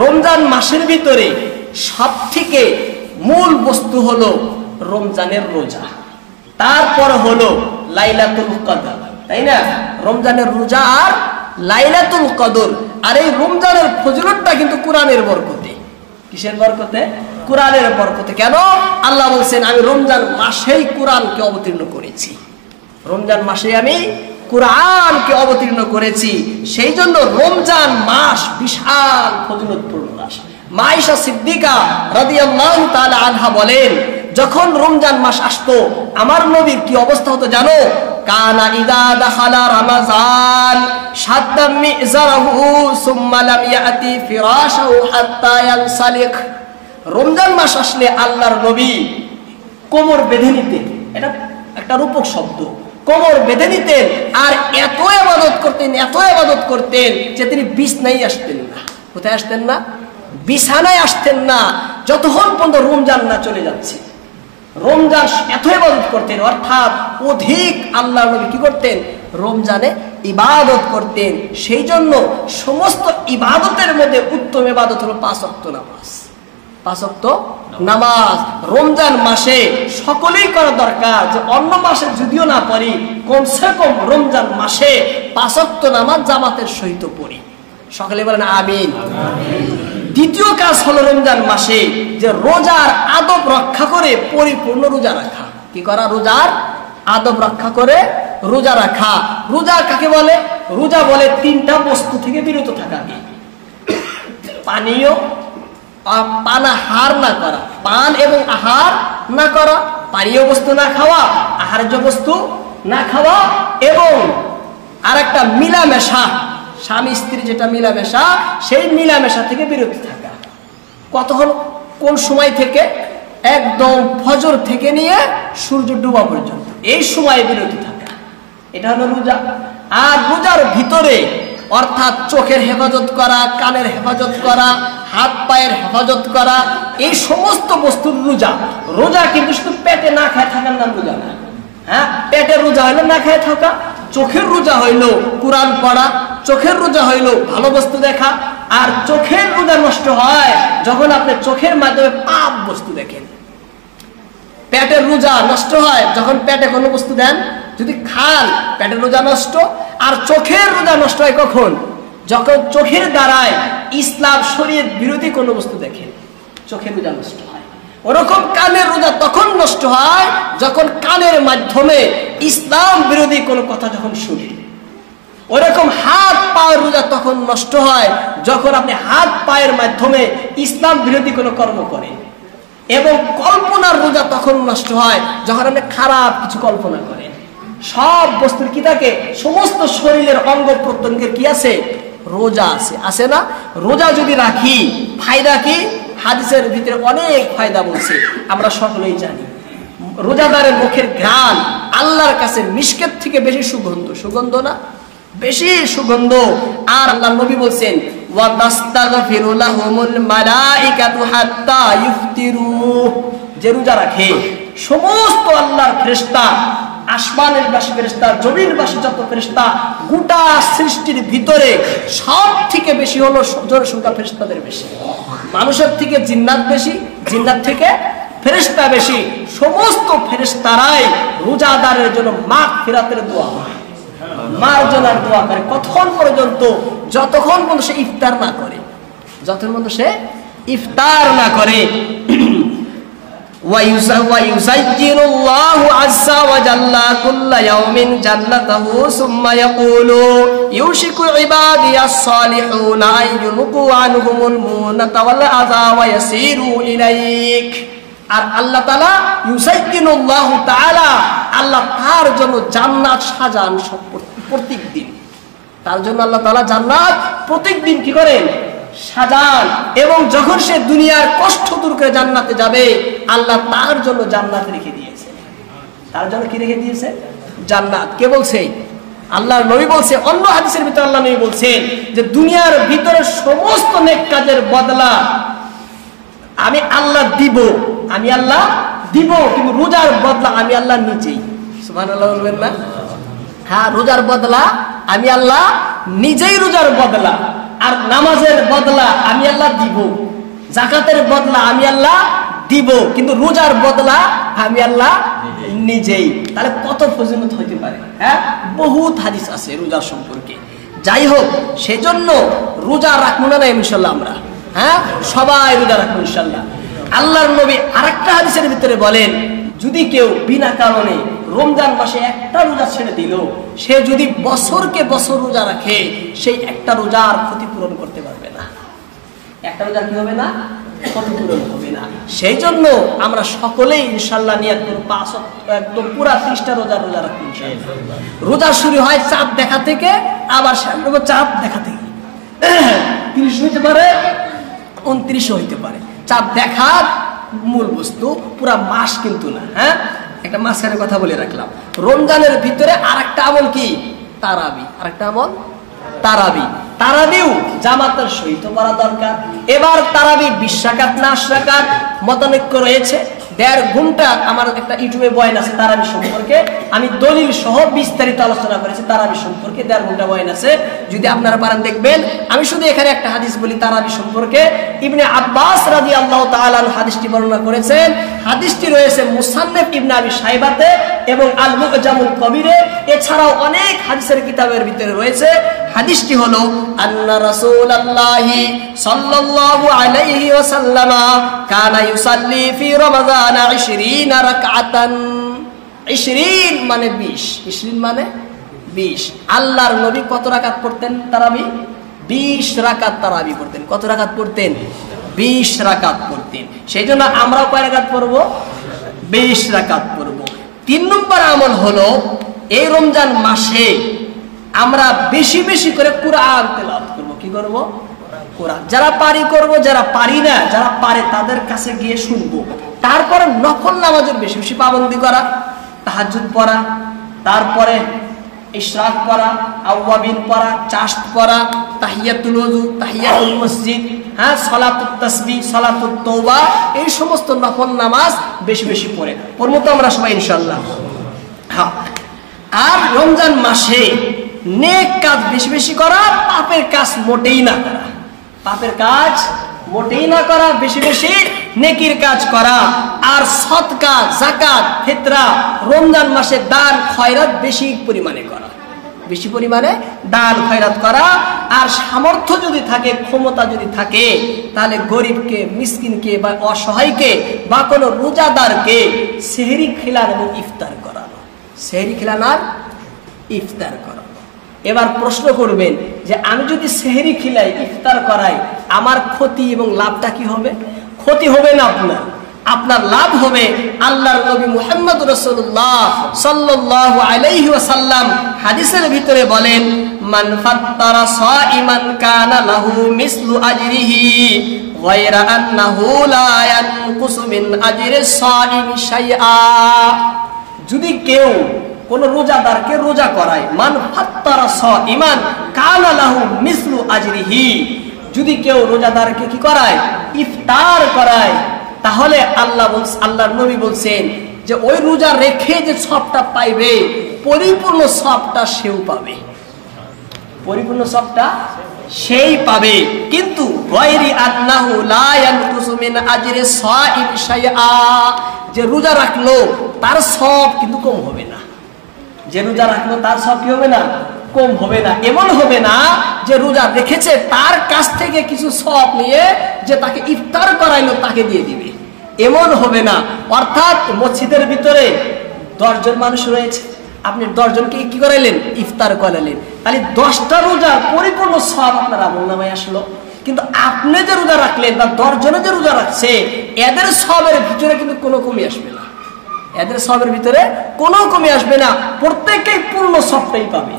রমজান মাসের ভিতরে সবথেকে মূল বস্তু হলো রমজানের রোজা, তারপর হলো লাইলাতুল কদর, তাই না? রমজানের রোজা আর লাইলাতুল কদর। আর এই রমজানের ফজিলতটা কিন্তু কোরআনের বরকতে। কিসের বরকতে? কোরআনের বরকতে। কেন? আল্লাহ বলছেন আমি রমজান মাসেই কোরআনকে অবতীর্ণ করেছি, রমজান মাসে আমি কোরআনকে অবতীর্ণ করেছি। সেই জন্য রমজান মাস বিশাল ফজিলতপূর্ণ মাস। মা আয়েশা সিদ্দিকা রাদিয়াল্লাহু তাআলা আনহা বলেন, যখন রমজান মাস আসতো আমার নবীর কি অবস্থা হতো জানো? কানা ইযা দাখালা রমাযান শাদ্দা মিযরাহু সুম্মা লাম ইয়াতি ফিরাশাহু হাত্তা ইয়ানসালিখ। রমজান মাস আসলে আল্লাহর নবী কোমর বেঁধে নিতেন, এটা একটা রূপক শব্দ, কোমর বেঁধে নিতেন আর এত ইবাদত করতেন, এত ইবাদত করতেন যে তিনি বিছানায় আসতেন না। কোথায় আসতেন না? বিছানায় আসতেন না, যতক্ষণ পর্যন্ত রমজান না চলে যাচ্ছে। রমজান এত ইবাদত করতেন, অর্থাৎ অধিক আল্লাহর নবী কি করতেন? রমজানে ইবাদত করতেন। সেই জন্য সমস্ত ইবাদতের মধ্যে উত্তম ইবাদত হলো 5 ওয়াক্ত নামাজ। 5 ওয়াক্ত নামাজ রমজান মাসে সকলেই করা দরকার। যে অন্য মাসে যদিও না পড়ি, কমসে কম রমজান মাসে 5 ওয়াক্ত নামাজ জামাতের সহিত পড়ি। সকলে বলেন আমিন। দ্বিতীয় কাজ হলো রমজান মাসে যে রোজার আদব রক্ষা করে পরিপূর্ণ রোজা রাখা। কি করা? রোজার আদব রক্ষা করে রোজা রাখা। রোজা কাকে বলে? রোজা বলে 3টা বস্তু থেকে বিরত থাকাকে। পানীয়, পানাহার না করা, পান এবং আহার না করা, পানীয় বস্তু না খাওয়া, আহার্য বস্তু না খাওয়া, এবং আরেকটা মিলামেশা, স্বামী স্ত্রী যেটা মিলামেশা, সেই মিলামেশা থেকে বিরত থাকা। কতক্ষণ? কোন সময় থেকে? একদম ফজর থেকে নিয়ে সূর্য ডোবা পর্যন্ত, এই সময়ে বিরত থাকা, এটা হলো রোজা। আর রোজার ভিতরে অর্থাৎ চোখের হেফাজত করা, কানের হেফাজত করা, হাত পায়ের হেফাজত করা, এই সমস্ত বস্তুর রোজা। রোজা কিন্তু শুধু পেটে না খায় থাকার নাম রোজা না। হ্যাঁ, পেটের রোজা হইলো না খায় থাকা, চোখের রোজা হইলো কোরআন পড়া, চোখের রোজা হইলো ভালো বস্তু দেখা। আর চোখের রোজা নষ্ট হয় যখন আপনি চোখের মাধ্যমে পাপ বস্তু দেখেন। পেটের রোজা নষ্ট হয় যখন পেটে কোনো বস্তু দেন, যদি খান, পেটের রোজা নষ্ট। আর চোখের রোজা নষ্ট হয় কখন? যখন চোখের দ্বারায় ইসলাম শরীয়ত বিরোধী কোনো বস্তু দেখেন, চোখের রোজা নষ্ট হয়। ওরকম কানের রোজা তখন নষ্ট হয় যখন কানের মাধ্যমে ইসলাম বিরোধী কোনো কথা যখন শুনি। ওরকম হাত পায়ের রোজা তখন নষ্ট হয় যখন আপনি হাত পায়ের মাধ্যমে ইসলাম বিরোধী কোনো কর্ম করেন। এবং কল্পনার রোজা তখন নষ্ট হয় যখন আপনি খারাপ কিছু কল্পনা করেন। সব বস্তুর কি থাকে? সমস্ত শরীরের অঙ্গ প্রত্যঙ্গের কি আছে? রোজা আছে, আছে না? রোজা যদি রাখি ফায়দা কি? হাদিসের ভিতরে অনেক ফায়দা বলছে, আমরা সকলেই জানি। রোজাদারের মুখের ঘ্রাণ আল্লাহর কাছে মিশকের থেকে বেশি সুগন্ধ, সুগন্ধ না? বেশি সুগন্ধ। আর আল্লাহ নবী বলছেন ওয়া তাস্তাগফিরু লাহুমুল মালাইকাতু হাত্তা ইফতিরু। যে রোজা রাখে সমস্ত আল্লাহর ফেরেশতা, আসমানের বাসী ফেরেশতা, জমির বাসী যত ফেরেশতা, গোটা সৃষ্টির ভিতরে সব থেকে বেশি হলো জনসংখ্যা ফেরেশতাদের বেশি। মানুষের থেকে জিন্নাত বেশি, জিন্নাত থেকে ফেরেশতা বেশি। সমস্ত ফেরেশতারাই রোজাদারের জন্য মাগফিরাতের দোয়া করে, মার্জনার দোয়া করে। কতক্ষণ পর্যন্ত? যতক্ষণ পর্যন্ত সে ইফতার না করে, যতক্ষণ পর্যন্ত সে ইফতার না করে। ويزين الله عز وجل كل يوم جنته ثم يقول يوشك عبادي الصالحون أن يلقوا عنهم المؤنة والأذى ويسيروا إليك। আর আল্লাহ তাআলা ইউসাইয়িনুল্লাহু তাআলা, আল্লাহ তার জন্য জান্নাত সাজান প্রত্যেক দিন। তার জন্য আল্লাহ তাআলা জান্নাত প্রত্যেক দিন কি করেন? সাজান। এবং যখন সে দুনিয়ার কষ্ট দূর করে জান্নাতে যাবে, আল্লাহ তার জন্য জান্নাত রেখে দিয়েছে। তার জন্য কি রেখে দিয়েছে? জান্নাত। কে বলছে? আল্লাহর নবী বলছে। অন্য হাদিসের ভিতরে আল্লাহ নবী বলছেন যে দুনিয়ার ভিতরে সমস্ত নেক কাজের বদলা আমি আল্লাহ দিব, আমি আল্লাহ দিব, কিন্তু রোজার বদলা আমি আল্লাহ নিজেই। সুবহানাল্লাহ বলবেন না? হ্যাঁ, রোজার বদলা আমি আল্লাহ নিজেই, রোজার বদলা। আর নামাজের বদলা আমি আল্লাহ দিব, যাকাতের বদলা আমি আল্লাহ দিব, কিন্তু রোজার বদলা আমি আল্লাহ নিজেই। তাহলে কত ফজিলত হইতে পারে। হ্যাঁ, বহুত হাদিস আছে রোজার সম্পর্কে। যাই হোক, সেজন্য রোজা রাখবো না ইনশাল্লাহ আমরা। হ্যাঁ, সবাই রোজা রাখবো ইনশাল্লাহ। আল্লাহর নবী আরেকটা হাদিসের ভিতরে বলেন, যদি কেউ বিনা কারণে রমজান মাসে একটা রোজা ছেড়ে দিল, সে যদি বছরকে বছর রোজা রাখে, সেই একটা রোজার ক্ষতিপূরণ করতে পারবে না। একটা রোজা কি হবে না? ক্ষতিপূরণ হবে না। সেই জন্য আমরা সকলেই ইনশাল্লাহ নিয়ত করব একদম পুরা 30টা রোজা রাখবো ইনশাল্লাহ। রোজা শুরু হয় চাঁদ দেখা থেকে, আবার শেষ হবে চাঁদ দেখা থেকে। 30 হইতে পারে, 29 হইতে পারে। চাঁদ দেখার মূল বস্তু, পুরা মাস কিন্তু না। হ্যাঁ, একটা মাঝখানে কথা বলে রাখলাম। রমজানের ভিতরে আরেকটা আমল কি? তারাবি। আরেকটা আমল তারাবি। তারাবিও জামাতের সহিত করা দরকার। এবার তারাবি 20 রাকাত না 8 রাকাত মতানৈক্য রয়েছে। 1.5 ঘন্টা আমার একটা ইউটিউবে বয়ান আছে তারাবি সম্পর্কে, আমি দলিল সহ বিস্তারিত আলোচনা করেছি তারাবি সম্পর্কে। 1.5 ঘন্টা বয়ান আছে, যদি আপনারা পারেন দেখবেন। আমি শুধু এখানে একটা হাদিস বলি তারাবি সম্পর্কে। ইবনে আব্বাস রাদিয়াল্লাহু তাআলা হাদিসটি বর্ণনা করেছেন। হাদিসটি রয়েছে মুসান্নাফ ইবনে আবি শাইবাতে এবং আল মুজামুল কবিরে, এছাড়াও অনেক হাদিসের কিতাবের ভিতরে রয়েছে। হাদিসটি হলো আন্না রাসূলুল্লাহি সাল্লাল্লাহু আলাইহি ওয়াসাল্লাম কানা ইউসাল্লি ফি রমাদান 20 রাকাতান। 20 মানে 20, 20 মানে 20। আল্লাহর নবী কত রাকাত পড়তেন তারাবি? 20 রাকাত তারাবি পড়তেন। কত রাকাত পড়তেন? 20 রাকাত পড়তেন। সেই জন্য আমরাও কয় রাকাত পড়বো? 20 রাকাত পড়বো। 3 নম্বর আমল হলো, এই রমজান মাসে আমরা বেশি বেশি করে কুরআন তেলাওয়াত করব। কি করব? কোরআন। যারা পারি করব, যারা পারি না, যারা পারে তাদের কাছে গিয়ে শুনবো। তারপরে নফল নামাজের বেশি বেশি পাবন্দি করা, তাহাজ্জুদ পড়া, তারপরে ইশরাক পড়া, আওয়াবিন পড়া, চাশত পড়া, তাহিয়াতুল ওযু, তাহিয়াতুল মসজিদ, হ্যাঁ, সালাতুত তাসবিহ, সালাতুত তওবা, এই সমস্ত নফল নামাজ বেশি বেশি পড়বো তো আমরা সবাই ইনশাআল্লাহ। হ্যাঁ, আর রমজান মাসে নেক কাজ বেশি বেশি করা, পাপের কাজ মোটেই না করা। পাপের কাজ মোটেই না করা, বেশি বেশি নেকির কাজ করা। আর সদকা, যাকাত, ফিতরা, রমজান মাসে দান খয়রাত বেশি পরিমাণে করা। বেশি পরিমাণে দান খয়রাত করা। আর সামর্থ্য যদি থাকে, ক্ষমতা যদি থাকে, তাহলে গরিবকে, মিসকিনকে বা অসহায়কে বা কোনো রোজাদারকে সেহরি খিলান এবং ইফতার করানো। সেহরি খিলান আর ইফতার করানো। এবার প্রশ্ন করবেন যে আমি যদি সেহরি খিলাই, ইফতার করাই, আমার ক্ষতি এবং লাভটা কি হবে? ক্ষতি হবে না আপনার, আপনার লাভ হবে। আল্লাহর নবী মুহাম্মদ রাসূলুল্লাহ সাল্লাল্লাহু আলাইহি ওয়াসাল্লাম হাদিসের ভিতরে বলেন, মান ফাত্তারা সাইমান কানা লাহু মিসলু আজরিহি গায়রা আন্নাহু লা ইয়ানকুসু মিন আজরি সাইম শাইআ। যদি কেউ কোন রোজাদারকে রোজা করায়, মান ফাত্তারা সাইমান কানা লাহু মিসলু আজরিহি, যদি কেউ রোজাদারকে কি করায়? ইফতার করায়, তাহলে আল্লাহর নবী বলছেন যে ওই রোজা রেখে যে সবটা পাইবে, পরিপূর্ণ সবটা সেও পাবে। পরিপূর্ণ সবটা সেই পাবে। কিন্তু গায়রি আন্নাহু লা ইয়ানকুসু মিন আজরি সাইম শাইআ, যে রোজা রাখলো তার সব কিন্তু কম হবে না। যে রোজা রাখলো তার সব কি হবে না? কম হবে না। এমন হবে না যে রোজা রেখেছে তার কাছ থেকে কিছু সওয়াব নিয়ে যে তাকে ইফতার করাইলো তাকে দিয়ে দিবে, এমন হবে না। অর্থাৎ মসজিদের ভিতরে 10 জন মানুষ রয়েছে, আপনি 10 জনকে কি করাইলেন? ইফতার করাইলেন। তাহলে 10টা রোজার পরিপূর্ণ সওয়াব আপনার আমলনামায় আসলো। কিন্তু আপনি যে রোজা রাখলেন বা 10 জনে যে রোজা রাখছে, এদের সওয়াবের ভিতরে কিন্তু কোনো কমি আসবে না। এদের সওয়াবের ভিতরে কোনো কমি আসবে না, প্রত্যেকেই পূর্ণ সওয়াবটাই পাবে।